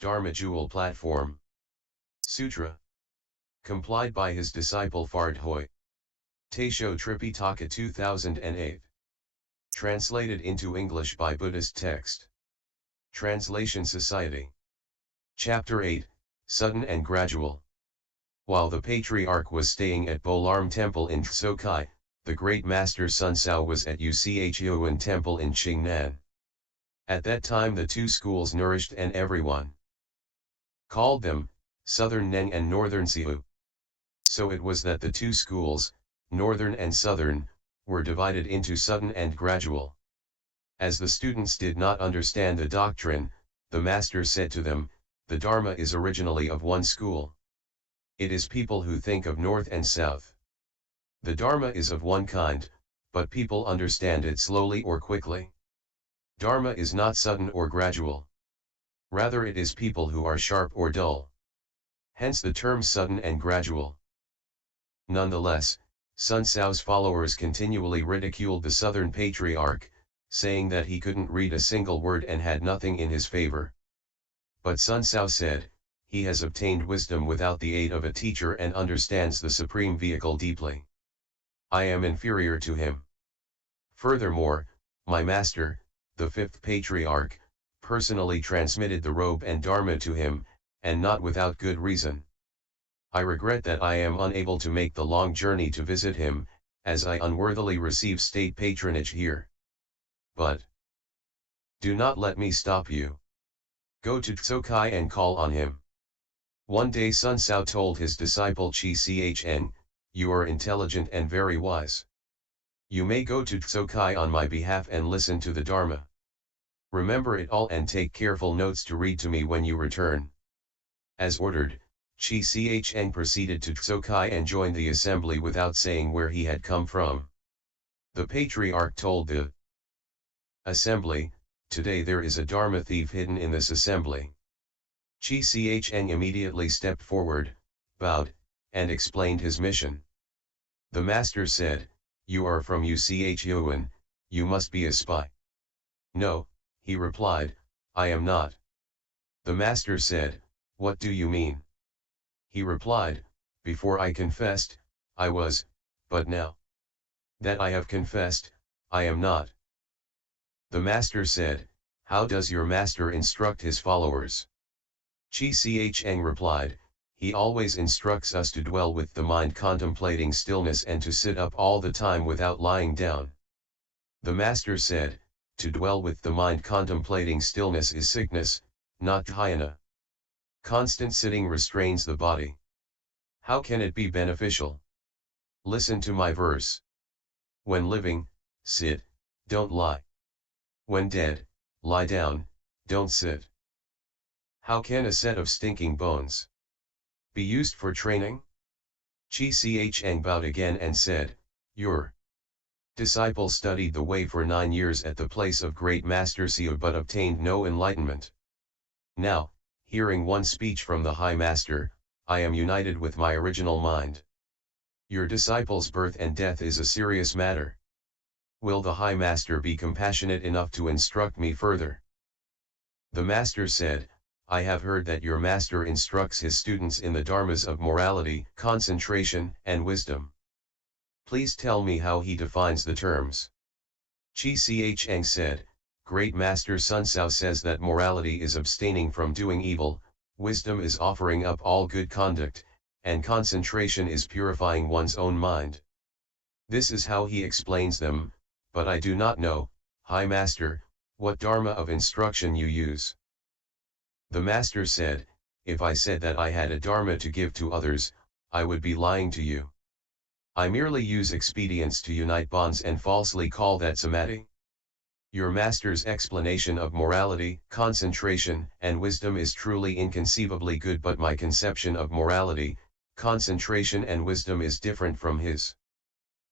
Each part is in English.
Dharma Jewel platform. Sutra. Complied by his disciple Phardhoi. Taisho Tripitaka 2008. Translated into English by Buddhist text. Translation Society. Chapter 8, Sudden and Gradual. While the patriarch was staying at Bolarm Temple in Tsokai, the great master Sun-Sau was at Uchhuan Temple in Qingnan. At that time the two schools nourished and everyone called them, Southern Neng and Northern Siu. So it was that the two schools, Northern and Southern, were divided into sudden and gradual. As the students did not understand the doctrine, the master said to them, the Dharma is originally of one school. It is people who think of North and South. The Dharma is of one kind, but people understand it slowly or quickly. Dharma is not sudden or gradual. Rather it is people who are sharp or dull. Hence the term sudden and gradual. Nonetheless, Sun-Sau's followers continually ridiculed the Southern Patriarch, saying that he couldn't read a single word and had nothing in his favor. But Sun-Sau said, he has obtained wisdom without the aid of a teacher and understands the Supreme Vehicle deeply. I am inferior to him. Furthermore, my master, the fifth Patriarch, personally transmitted the robe and Dharma to him, and not without good reason. I regret that I am unable to make the long journey to visit him, as I unworthily receive state patronage here. But do not let me stop you. Go to Tsokai and call on him. One day Sun-Sau told his disciple Chih Ch'eng, you are intelligent and very wise. You may go to Tsokai on my behalf and listen to the Dharma. Remember it all and take careful notes to read to me when you return. As ordered, Chih Ch'eng proceeded to Tsokai and joined the assembly without saying where he had come from. The patriarch told the assembly, today there is a Dharma thief hidden in this assembly. Chih Ch'eng immediately stepped forward, bowed, and explained his mission. The master said, you are from Uchhuan, you must be a spy. No, he replied, I am not. The master said, what do you mean? He replied, before I confessed, I was, but now that I have confessed, I am not. The master said, how does your master instruct his followers? Chih Ch'eng replied, he always instructs us to dwell with the mind contemplating stillness and to sit up all the time without lying down. The master said, to dwell with the mind contemplating stillness is sickness, not dhyana. Constant sitting restrains the body. How can it be beneficial? Listen to my verse. When living, sit, don't lie. When dead, lie down, don't sit. How can a set of stinking bones be used for training? Chih Ch'eng bowed again and said, your disciple studied the way for 9 years at the place of great Master Siu but obtained no enlightenment. Now, hearing one speech from the High Master, I am united with my original mind. Your disciple's birth and death is a serious matter. Will the High Master be compassionate enough to instruct me further? The Master said, I have heard that your master instructs his students in the dharmas of morality, concentration, and wisdom. Please tell me how he defines the terms. Chih Ch'eng said, Great Master Sun-Sau says that morality is abstaining from doing evil, wisdom is offering up all good conduct, and concentration is purifying one's own mind. This is how he explains them, but I do not know, High Master, what dharma of instruction you use. The Master said, if I said that I had a dharma to give to others, I would be lying to you. I merely use expedients to unite bonds and falsely call that samadhi. Your master's explanation of morality, concentration, and wisdom is truly inconceivably good, but my conception of morality, concentration and wisdom is different from his.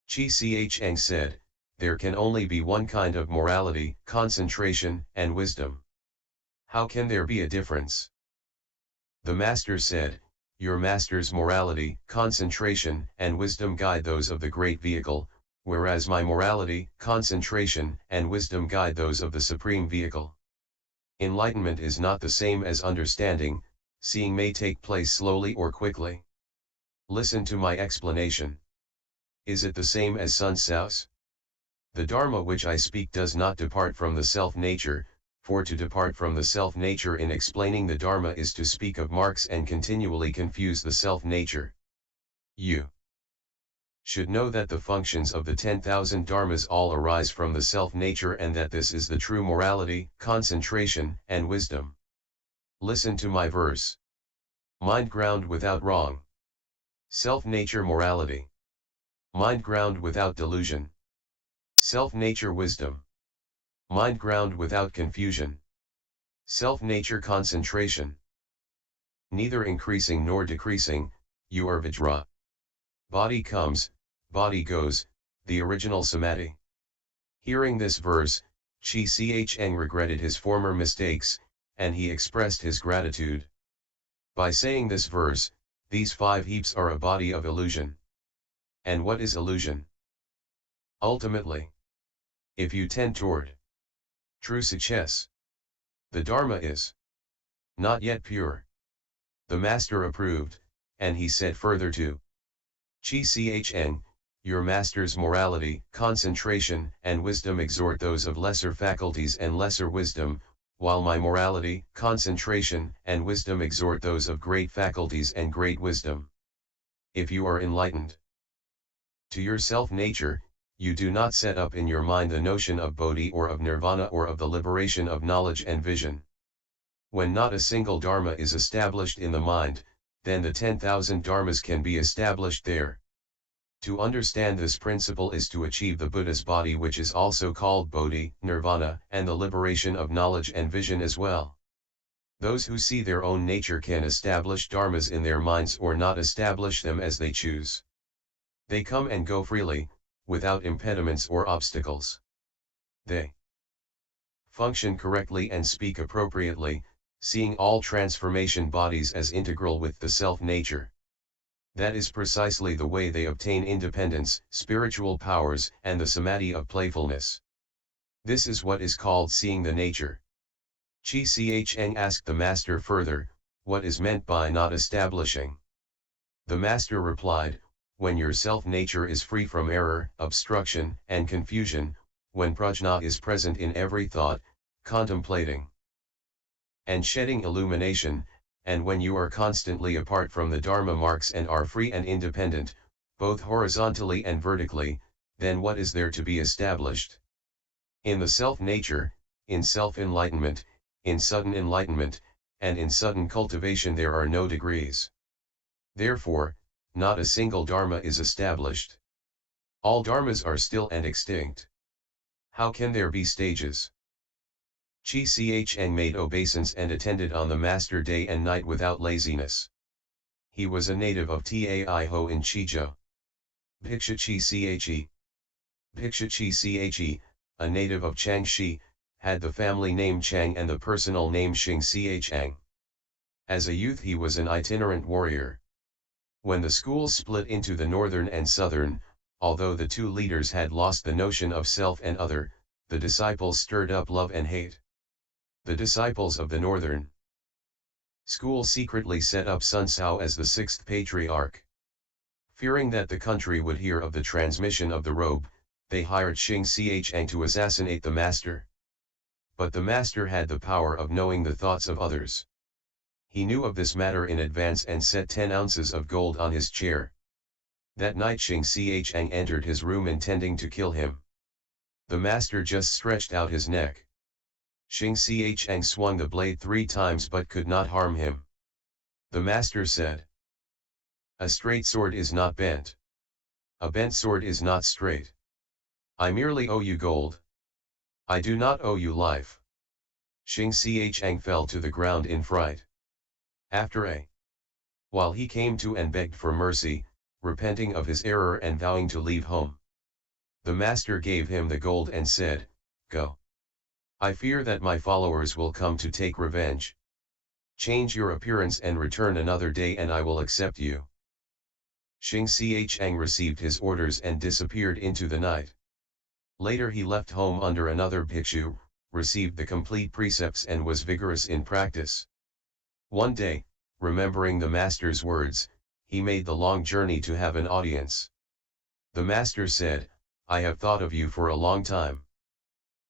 Chih Ch'eng said, there can only be one kind of morality, concentration, and wisdom. How can there be a difference? The Master said, your master's morality, concentration, and wisdom guide those of the great vehicle, whereas my morality, concentration, and wisdom guide those of the supreme vehicle. Enlightenment is not the same as understanding, seeing may take place slowly or quickly. Listen to my explanation. Is it the same as Sun-Sau's? The Dharma which I speak does not depart from the self-nature, for to depart from the self-nature in explaining the Dharma is to speak of marks and continually confuse the self-nature. You should know that the functions of the 10,000 dharmas all arise from the self-nature and that this is the true morality, concentration, and wisdom. Listen to my verse. Mind ground without wrong. Self-nature morality. Mind ground without delusion. Self-nature wisdom. Mind ground without confusion. Self-nature concentration. Neither increasing nor decreasing, you are Vajra. Body comes, body goes, the original samadhi. Hearing this verse, Chih Ch'eng regretted his former mistakes, and he expressed his gratitude. By saying this verse, these 5 heaps are a body of illusion. And what is illusion? Ultimately, if you tend toward true success, the Dharma is not yet pure. The Master approved, and he said further to Chih Ch'eng, your Master's morality, concentration, and wisdom exhort those of lesser faculties and lesser wisdom, while my morality, concentration, and wisdom exhort those of great faculties and great wisdom. If you are enlightened to your self-nature, you do not set up in your mind the notion of bodhi or of nirvana or of the liberation of knowledge and vision. When not a single dharma is established in the mind, then the 10,000 dharmas can be established there. To understand this principle is to achieve the Buddha's body, which is also called bodhi, nirvana, and the liberation of knowledge and vision as well. Those who see their own nature can establish dharmas in their minds or not establish them as they choose. They come and go freely, without impediments or obstacles. They function correctly and speak appropriately, seeing all transformation bodies as integral with the self-nature. That is precisely the way they obtain independence, spiritual powers, and the samadhi of playfulness. This is what is called seeing the nature. Chih Ch'eng asked the Master further, what is meant by not establishing? The Master replied, when your self-nature is free from error, obstruction, and confusion, when prajna is present in every thought, contemplating and shedding illumination, and when you are constantly apart from the Dharma marks and are free and independent, both horizontally and vertically, then what is there to be established? In the self-nature, in self-enlightenment, in sudden enlightenment, and in sudden cultivation there are no degrees. Therefore, not a single Dharma is established. All Dharmas are still and extinct. How can there be stages? Chih Ch'eng made obeisance and attended on the Master day and night without laziness. He was a native of Taiho in Chizhou. Bhiksha Chih Che. Bhiksha Chih Che, a native of Changshi, had the family name Chang and the personal name Xing Ch'eng. As a youth he was an itinerant warrior. When the schools split into the northern and southern, although the two leaders had lost the notion of self and other, the disciples stirred up love and hate. The disciples of the northern school secretly set up Sun-Sau as the 6th patriarch. Fearing that the country would hear of the transmission of the robe, they hired Xing Ch'eng to assassinate the Master. But the Master had the power of knowing the thoughts of others. He knew of this matter in advance and set 10 ounces of gold on his chair. That night Xing Ch'eng entered his room intending to kill him. The Master just stretched out his neck. Xing Ch'eng swung the blade 3 times but could not harm him. The Master said, a straight sword is not bent. A bent sword is not straight. I merely owe you gold. I do not owe you life. Xing Ch'eng fell to the ground in fright. After a while he came to and begged for mercy, repenting of his error and vowing to leave home. The Master gave him the gold and said, go. I fear that my followers will come to take revenge. Change your appearance and return another day and I will accept you. Xing Ch'eng received his orders and disappeared into the night. Later he left home under another bhikshu, received the complete precepts and was vigorous in practice. One day, remembering the master's words, he made the long journey to have an audience. The master said, "I have thought of you for a long time.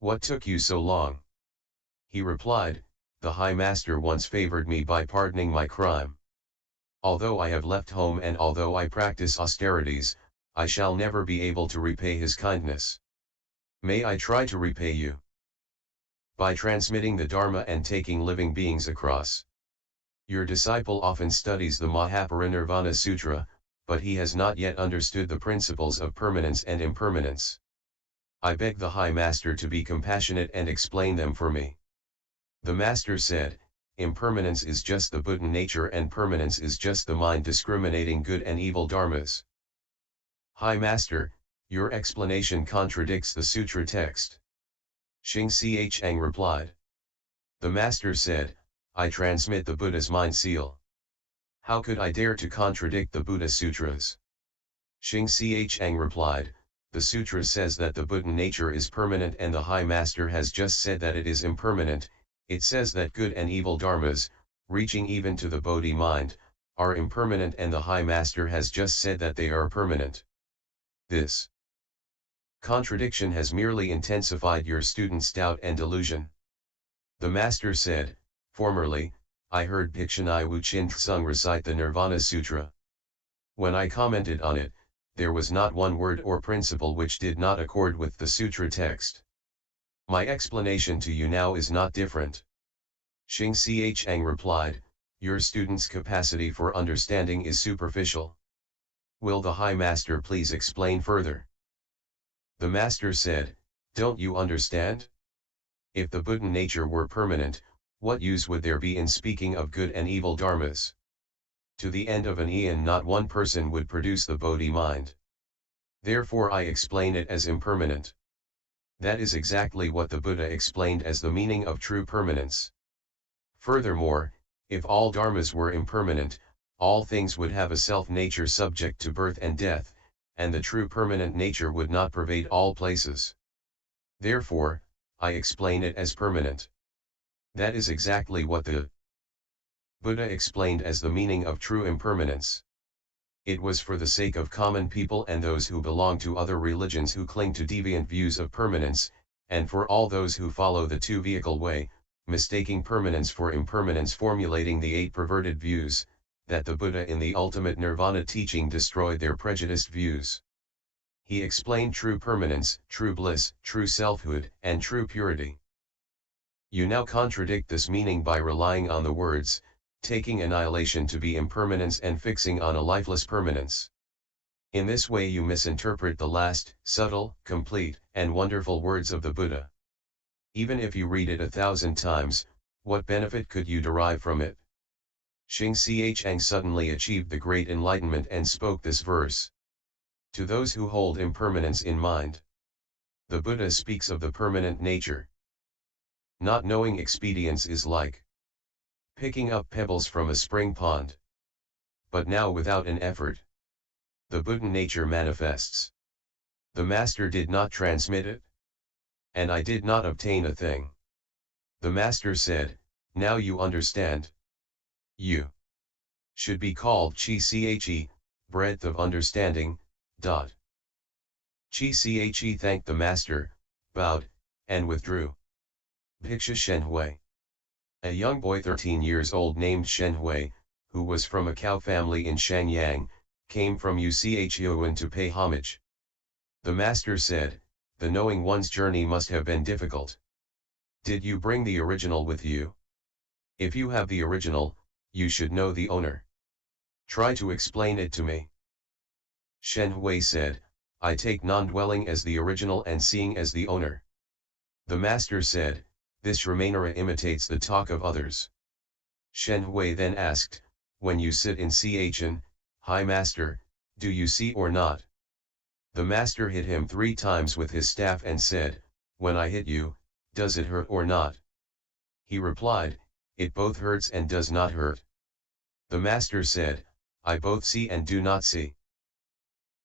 What took you so long?" He replied, "The High Master once favored me by pardoning my crime. Although I have left home and although I practice austerities, I shall never be able to repay his kindness. May I try to repay you by transmitting the Dharma and taking living beings across. Your disciple often studies the Mahaparinirvana Sutra, but he has not yet understood the principles of permanence and impermanence. I beg the High Master to be compassionate and explain them for me." The Master said, "Impermanence is just the Buddha nature and permanence is just the mind discriminating good and evil dharmas." "High Master, your explanation contradicts the sutra text." Chih Ch'eng replied. The Master said, "I transmit the Buddha's mind seal. How could I dare to contradict the Buddha Sutras?" Chih Ch'eng replied, "The Sutra says that the Buddha nature is permanent and the High Master has just said that it is impermanent. It says that good and evil dharmas, reaching even to the Bodhi mind, are impermanent and the High Master has just said that they are permanent. This contradiction has merely intensified your student's doubt and delusion." The Master said, "Formerly, I heard Pikshanai Wuchin Tsung recite the Nirvana Sutra. When I commented on it, there was not one word or principle which did not accord with the sutra text. My explanation to you now is not different." Chih Ch'eng replied, "Your student's capacity for understanding is superficial. Will the High Master please explain further?" The Master said, "Don't you understand? If the Buddha nature were permanent, what use would there be in speaking of good and evil dharmas? To the end of an eon not one person would produce the Bodhi mind. Therefore I explain it as impermanent. That is exactly what the Buddha explained as the meaning of true permanence. Furthermore, if all dharmas were impermanent, all things would have a self-nature subject to birth and death, and the true permanent nature would not pervade all places. Therefore, I explain it as permanent. That is exactly what the Buddha explained as the meaning of true impermanence. It was for the sake of common people and those who belong to other religions who cling to deviant views of permanence, and for all those who follow the two-vehicle way, mistaking permanence for impermanence, formulating the 8 perverted views, that the Buddha in the ultimate nirvana teaching destroyed their prejudiced views. He explained true permanence, true bliss, true selfhood, and true purity. You now contradict this meaning by relying on the words, taking annihilation to be impermanence and fixing on a lifeless permanence. In this way you misinterpret the last, subtle, complete, and wonderful words of the Buddha. Even if you read it 1,000 times, what benefit could you derive from it? Chih Ch'eng suddenly achieved the great enlightenment and spoke this verse. To those who hold impermanence in mind, the Buddha speaks of the permanent nature. Not knowing expedients is like picking up pebbles from a spring pond. But now without an effort, the Buddha nature manifests. The Master did not transmit it, and I did not obtain a thing. The Master said, "Now you understand. You should be called Chi, breadth of understanding." Chi thanked the Master, bowed, and withdrew. Picture Shenhui. A young boy 13 years old named Shenhui, who was from a cow family in Shenyang, came from Yuan to pay homage. The Master said, "The knowing one's journey must have been difficult. Did you bring the original with you? If you have the original, you should know the owner. Try to explain it to me." Shenhui said, "I take non-dwelling as the original and seeing as the owner." The Master said, "This Ramanera imitates the talk of others." Shenhui then asked, "When you sit in Ch'en, High Master, do you see or not?" The Master hit him 3 times with his staff and said, "When I hit you, does it hurt or not?" He replied, "It both hurts and does not hurt." The Master said, "I both see and do not see."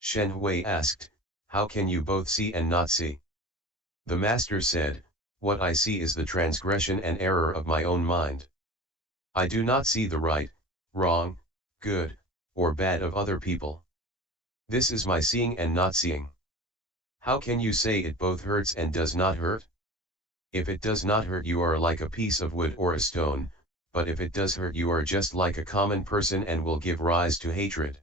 Shenhui asked, "How can you both see and not see?" The Master said, What I see is the transgression and error of my own mind. I do not see the right, wrong, good, or bad of other people. This is my seeing and not seeing. How can you say it both hurts and does not hurt? If it does not hurt, you are like a piece of wood or a stone, but if it does hurt, you are just like a common person and will give rise to hatred.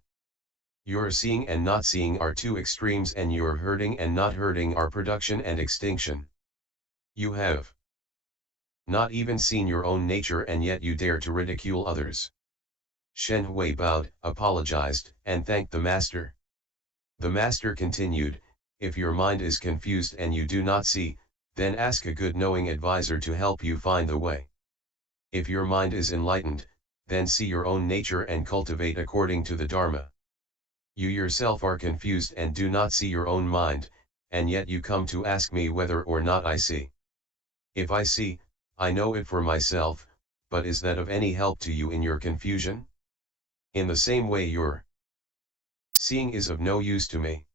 Your seeing and not seeing are two extremes, and your hurting and not hurting are production and extinction. You have not even seen your own nature, and yet you dare to ridicule others. Shen Hui bowed, apologized, and thanked the master. The master continued, if your mind is confused and you do not see, then ask a good knowing advisor to help you find the way. If your mind is enlightened, then see your own nature and cultivate according to the Dharma. You yourself are confused and do not see your own mind, and yet you come to ask me whether or not I see. If I see, I know it for myself, but is that of any help to you in your confusion? In the same way, your seeing is of no use to me.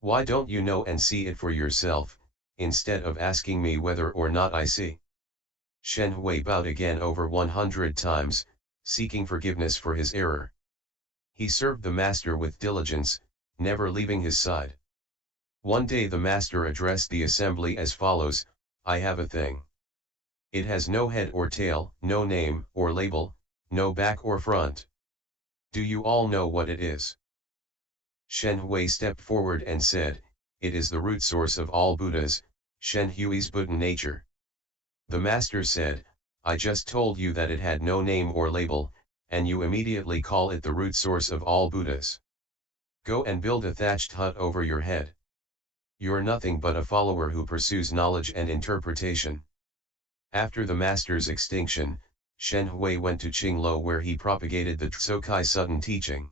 Why don't you know and see it for yourself, instead of asking me whether or not I see? Shen Hui bowed again over 100 times, seeking forgiveness for his error. He served the master with diligence, never leaving his side. One day the master addressed the assembly as follows, I have a thing. It has no head or tail, no name or label, no back or front. Do you all know what it is? Shen Hui stepped forward and said, it is the root source of all Buddhas, Shen Hui's Buddha nature. The master said, I just told you that it had no name or label, and you immediately call it the root source of all Buddhas. Go and build a thatched hut over your head. You're nothing but a follower who pursues knowledge and interpretation. After the master's extinction, Shen Hui went to Qinglo, where he propagated the Tsokai Sutton teaching.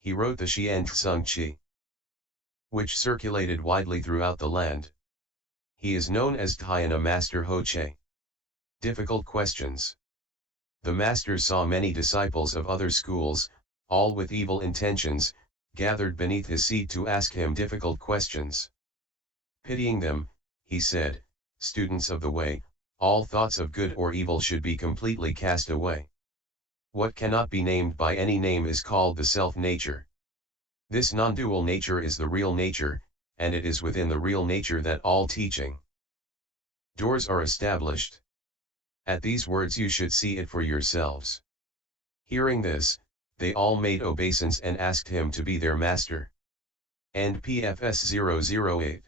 He wrote the Shi and Tsung Chi, which circulated widely throughout the land. He is known as Dhyana Master Ho Che. Difficult questions. The master saw many disciples of other schools, all with evil intentions, gathered beneath his seat to ask him difficult questions. Pitying them, he said, students of the way, all thoughts of good or evil should be completely cast away. What cannot be named by any name is called the self-nature. This non-dual nature is the real nature, and it is within the real nature that all teaching doors are established. At these words you should see it for yourselves. Hearing this, they all made obeisance and asked him to be their master. End PFS 008